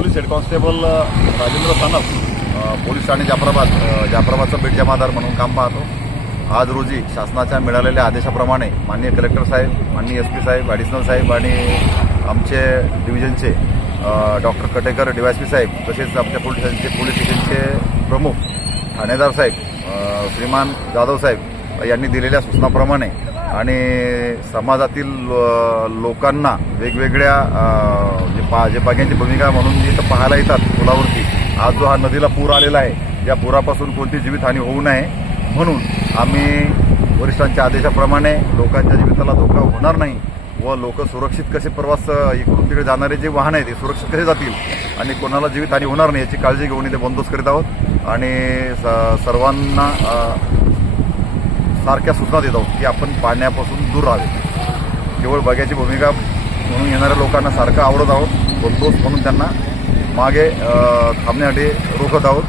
Police head constable Rajendra Sanap police Thane Jafrabad जाफराबादचा beat जमादार म्हणून काम पाहतो. आज रोजी शासनाच्या मिळालेल्या आदेशाप्रमाणे माननीय कलेक्टर साहेब माननीय एस पी साहेब ॲडिशनल साहेब आणि आमचे डिव्हिजनचे डॉक्टर कटेकर डीवायसपी साहेब तसेच आमच्या पोलीस स्टेशनचे पोलीस स्टेशनचे प्रमुख ठाणेदार साहेब श्रीमान जाधव साहेब यांनी दिलेल्या सूचनाप्रमाणे आणि समाजातील लोकांना वेगवेगळ्या जे पा जे बाग्यांची भूमिका म्हणून इथं पाहायला येतात पुलावरती. आज जो हा नदीला पूर आलेला आहे या पुरापासून कोणती जीवितहानी होऊ नये म्हणून आम्ही वरिष्ठांच्या आदेशाप्रमाणे लोकांच्या जीविताला धोका होणार नाही व लोक सुरक्षित कसे प्रवास इकडून तिकडे जाणारे जे वाहन आहे ते सुरक्षित कसे जातील आणि कोणाला जीवितहानी होणार नाही याची काळजी घेऊन इथे बंदोबस्त करीत आहोत. आणि स- सर्वांना सारख्या सूचना देत आहोत की आपण पाण्यापासून दूर राहावे. केवळ बघ्याची भूमिका म्हणून येणाऱ्या लोकांना सारखं आवडत आहोत बंदोबस्त म्हणून त्यांना मागे थांबण्यासाठी रोखत आहोत.